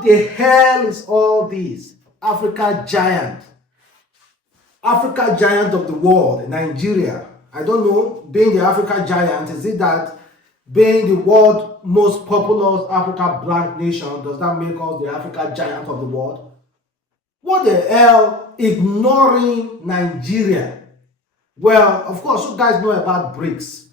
What the hell is all this? Africa giant of the world, Nigeria. I don't know, being the Africa giant, is it that being the world most populous Africa black nation, does that make us the Africa giant of the world? What the hell? Ignoring Nigeria. Well, of course, you guys know about BRICS.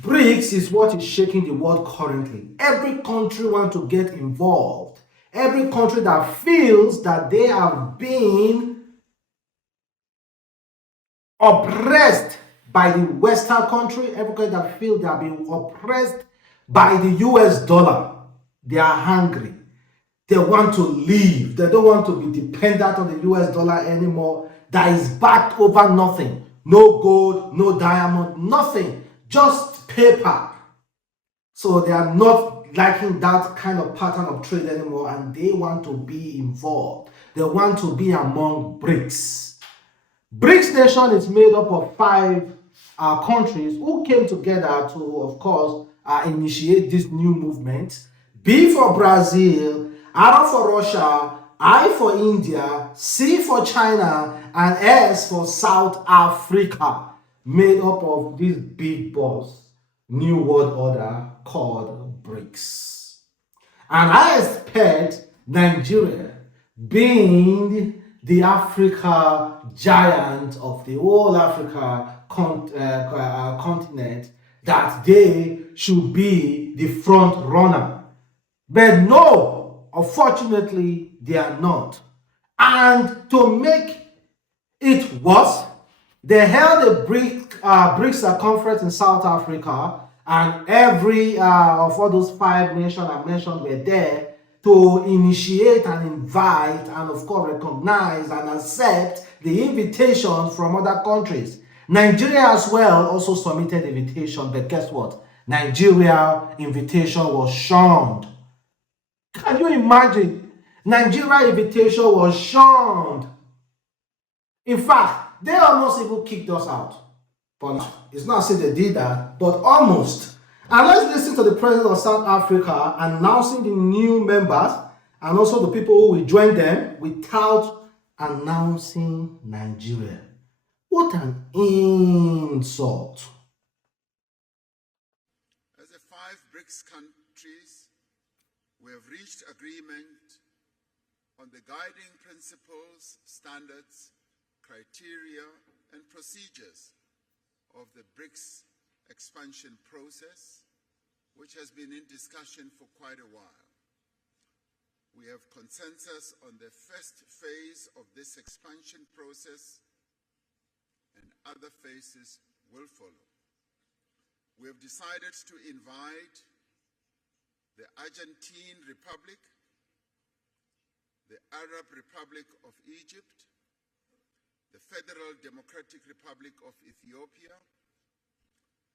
BRICS is what is shaking the world currently. Every country wants to get involved. Every country that feels that they have been oppressed by the Western country, every country that feels they have been oppressed by the US dollar, they are hungry. They want to leave. They don't want to be dependent on the US dollar anymore. That is backed over nothing. No gold, no diamond, nothing. Just paper. So they are not liking that kind of pattern of trade anymore, and they want to be involved. They want to be among BRICS. BRICS nation is made up of 5 countries who came together to, of course, initiate this new movement. B for Brazil, R for Russia, I for India, C for China, and S for South Africa, made up of this big boss new world order called BRICS. And I expect Nigeria, being the Africa giant of the whole Africa continent, that they should be the front runner. But no, unfortunately, they are not. And to make it worse, they held a BRICS conference in South Africa, and every of all those 5 nations I mentioned were there to initiate and invite and, of course, recognize and accept the invitations from other countries. Nigeria as well also submitted invitation, but guess what? Nigeria invitation was shunned. Can you imagine? Nigeria invitation was shunned. In fact, they almost even kicked us out. But it's not as if they did that, but almost. And let's listen to the president of South Africa announcing the new members and also the people who will join them without announcing Nigeria. What an insult. As the 5 BRICS countries, we have reached agreement on the guiding principles, standards, criteria, and procedures of the BRICS expansion process, which has been in discussion for quite a while. We have consensus on the first phase of this expansion process, and other phases will follow. We have decided to invite the Argentine Republic, the Arab Republic of Egypt, the Federal Democratic Republic of Ethiopia,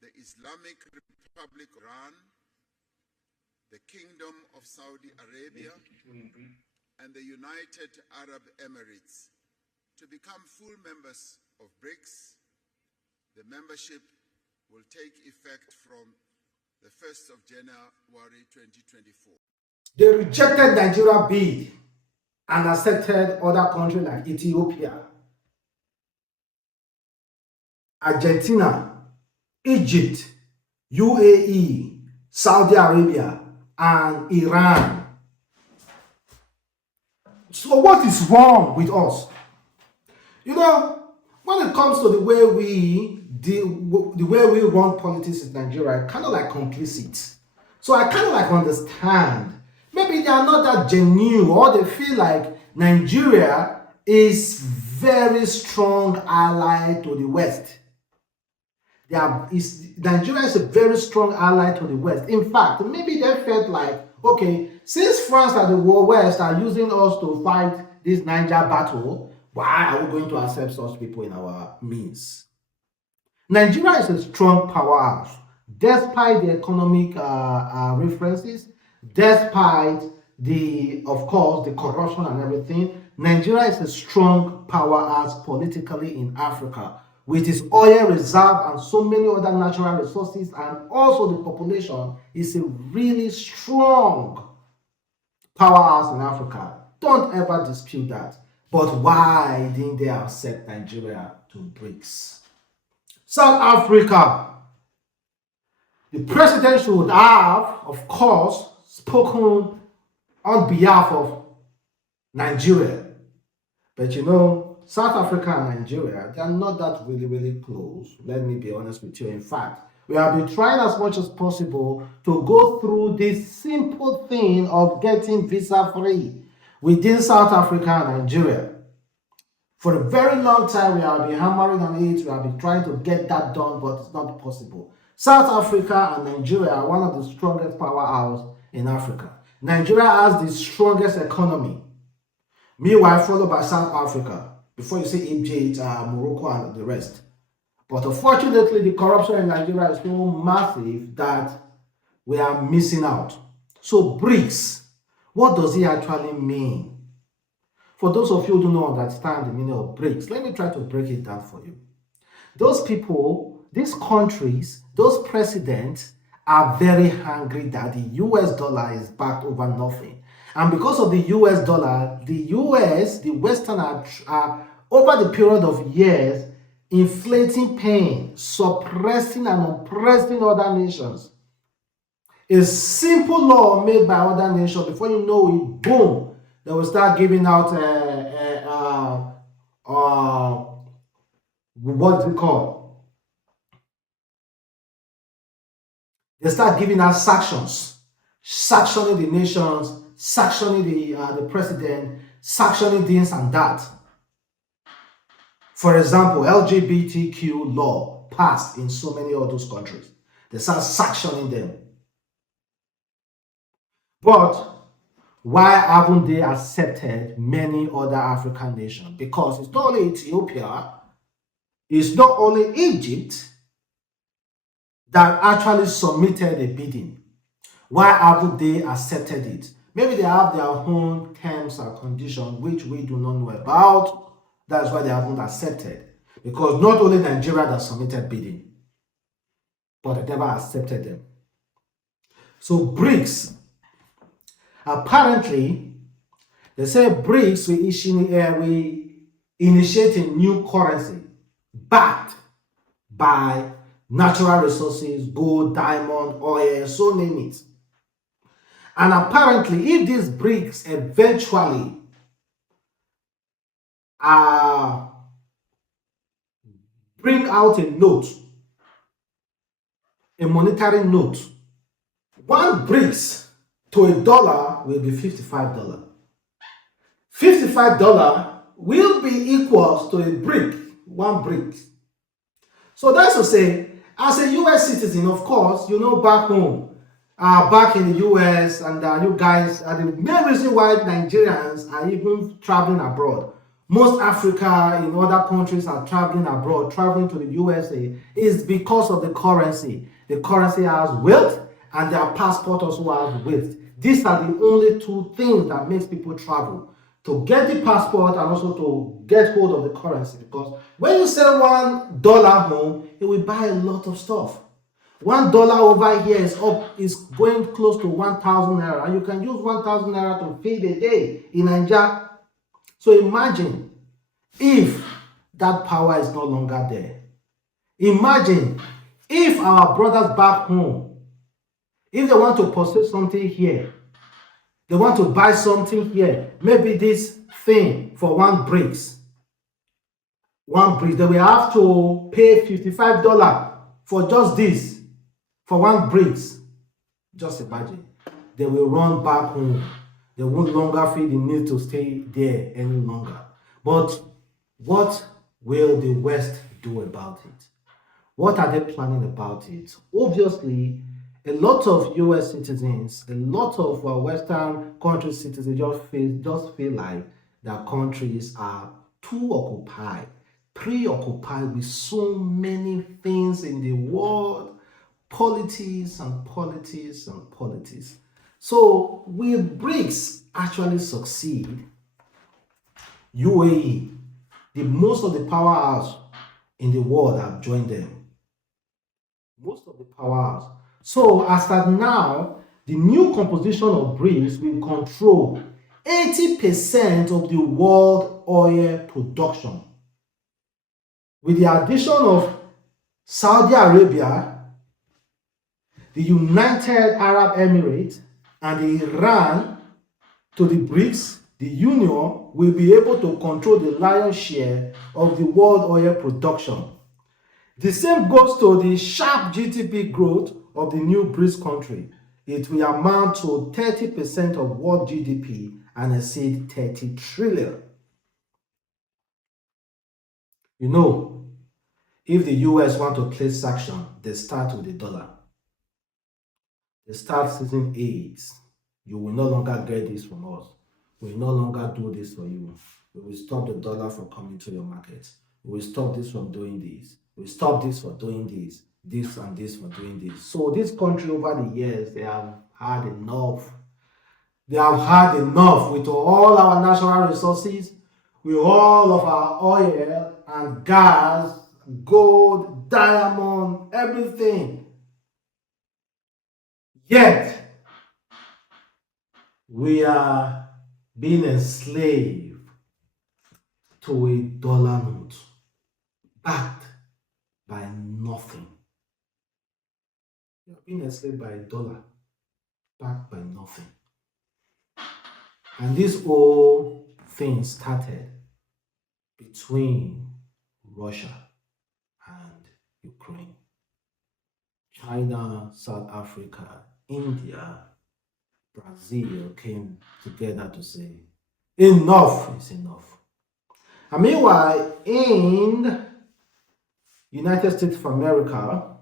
the Islamic Republic of Iran, the Kingdom of Saudi Arabia, and the United Arab Emirates to become full members of BRICS. The membership will take effect from the 1st of January 2024. They rejected Nigeria bid and accepted other countries like Ethiopia, Argentina, Egypt, UAE, Saudi Arabia, and Iran. So what is wrong with us? You know, when it comes to the way we run politics in Nigeria, I kind of like complicit. So I kind of like understand. Maybe they are not that genuine, or they feel like Nigeria is very strong ally to the West. Nigeria is a very strong ally to the West. In fact, maybe they felt like, okay, since France and the West are using us to fight this Niger battle, why are we going to accept such people in our midst? Nigeria is a strong powerhouse, despite the economic references, despite of course, the corruption and everything. Nigeria is a strong powerhouse politically in Africa, with its oil reserve and so many other natural resources, and also the population is a really strong powerhouse in Africa. Don't ever dispute that. But why didn't they accept Nigeria to BRICS? South Africa, the president should have, of course, spoken on behalf of Nigeria. But you know, South Africa and Nigeria, they are not that really close. Let me be honest with you. In fact, we have been trying as much as possible to go through this simple thing of getting visa free within South Africa and Nigeria. For a very long time, we have been hammering on it. We have been trying to get that done, but it's not possible. South Africa and Nigeria are one of the strongest powerhouses in Africa. Nigeria has the strongest economy. Meanwhile, followed by South Africa. Before you say Egypt, Morocco, and the rest. But unfortunately, the corruption in Nigeria is so massive that we are missing out. So BRICS, what does it actually mean? For those of you who do not understand the meaning of BRICS, let me try to break it down for you. Those people, these countries, those presidents are very angry that the US dollar is backed over nothing. And because of the US dollar, the Western are over the period of years, inflating pain, suppressing and oppressing other nations. A simple law made by other nations, before you know it, boom, they will start giving out what's it called? They start giving out sanctions, sanctioning the nations, sanctioning the president, sanctioning this and that. For example, LGBTQ law passed in so many of those countries. They start sanctioning them. But why haven't they accepted many other African nations? Because it's not only Ethiopia, it's not only Egypt that actually submitted a bidding. Why haven't they accepted it? Maybe they have their own terms and conditions which we do not know about. That's why they haven't accepted. Because not only Nigeria that submitted bidding, but they never accepted them. So BRICS, apparently, they say BRICS we initiate a new currency backed by natural resources, gold, diamond, oil, so name it. And apparently, if these BRICS eventually bring out a note, a monetary note, one BRICS to a dollar will be $55. $55 will be equals to a brick, one brick. So that's to say, as a US citizen, of course, you know, back home, back in the US, and you guys are the main reason why Nigerians are even traveling abroad. Most Africa in other countries are traveling abroad, traveling to the USA, is because of the currency. The currency has wealth, and their passport also has wealth. These are the only two things that makes people travel. To get the passport and also to get hold of the currency. Because when you sell $1 home, it will buy a lot of stuff. $1 over here is going close to 1,000 naira, and you can use 1,000 naira to feed a day in Nigeria. So imagine if that power is no longer there. Imagine if our brothers back home, if they want to possess something here, they want to buy something here, maybe this thing for one BRICS, they will have to pay $55 for just this, for one BRICS. Just imagine. They will run back home. They won't longer feel the need to stay there any longer. But what will the West do about it? What are they planning about it? Obviously, a lot of US citizens, a lot of Western country citizens just feel like their countries are too occupied, preoccupied with so many things in the world, politics and politics and politics. So will BRICS actually succeed? UAE, the most of the powerhouse in the world have joined them. Most of the powerhouse. So as at now, The new composition of BRICS will control 80% of the world oil production. With the addition of Saudi Arabia, the United Arab Emirates, and Iran to the BRICS, the Union will be able to control the lion's share of the world oil production. The same goes to the sharp GDP growth of the new BRICS country. It will amount to 30% of world GDP and exceed 30 trillion. You know, if the US want to place sanction, they start with the dollar. They start season 8. You will no longer get this from us. We will no longer do this for you. We will stop the dollar from coming to your market. We will stop this from doing this. We will stop this for doing this and this for doing this. So this country over the years, they have had enough. They have had enough with all our natural resources, with all of our oil and gas, gold, diamond, everything. Yet, we are being enslaved to a dollar note, backed by nothing. We are being enslaved by a dollar, backed by nothing. And this whole thing started between Russia and Ukraine. China, South Africa, India, Brazil came together to say, enough is enough. And meanwhile, in United States of America,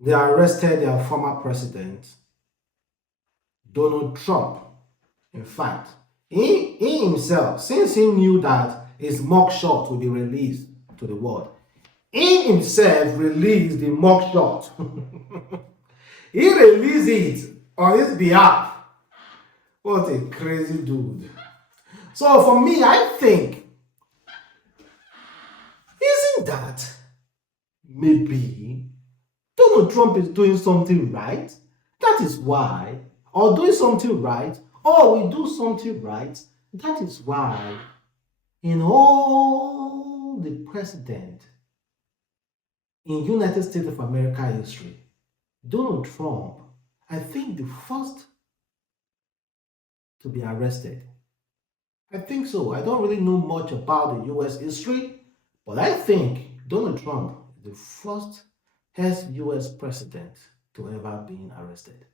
they arrested their former president, Donald Trump. In fact, he himself, since he knew that his mugshot would be released to the world, he himself released the mugshot. He released it on his behalf. What a crazy dude. So for me, I think, isn't that maybe Donald Trump is doing something right? That is why, or doing something right, or we do something right. That is why in all the president in United States of America history, Donald Trump, I think the first to be arrested. I think so. I don't really know much about the US history, but I think Donald Trump is the first US president to ever be arrested.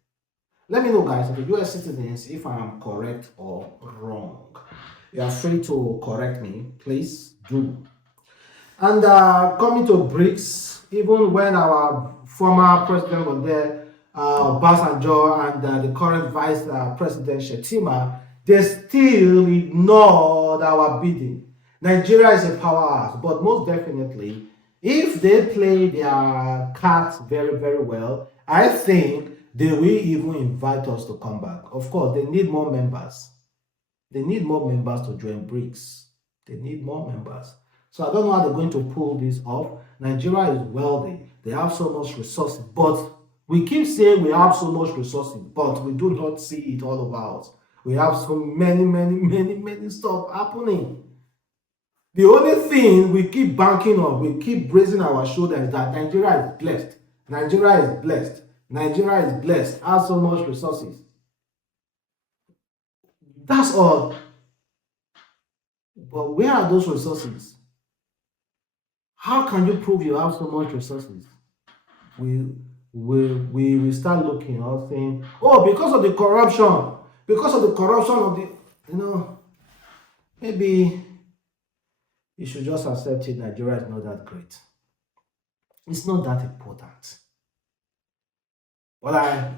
Let me know, guys, if the US citizens, if I am correct or wrong. You are free to correct me, please do. And coming to BRICS, even when our former president was there, Obasanjo, and the current vice president Shetima, they still ignored our bidding. Nigeria is a powerhouse, but most definitely, if they play their cards very, very well, I think they will even invite us to come back. Of course, they need more members. They need more members to join BRICS. They need more members. So I don't know how they're going to pull this off. Nigeria is wealthy. They have so much resources. But we keep saying we have so much resources, but we do not see it all over us. We have so many stuff happening. The only thing we keep banking on, we keep raising our shoulders that Nigeria is blessed. Nigeria is blessed. Nigeria is blessed. Has so much resources. That's all. But where are those resources? How can you prove you have so much resources? We will start looking or saying, oh, because of the corruption of the, maybe you should just accept it. Nigeria is not that great. It's not that important. But I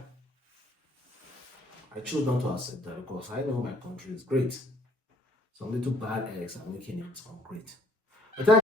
choose not to accept that because I know my country is great. Some little bad eggs are making it great. But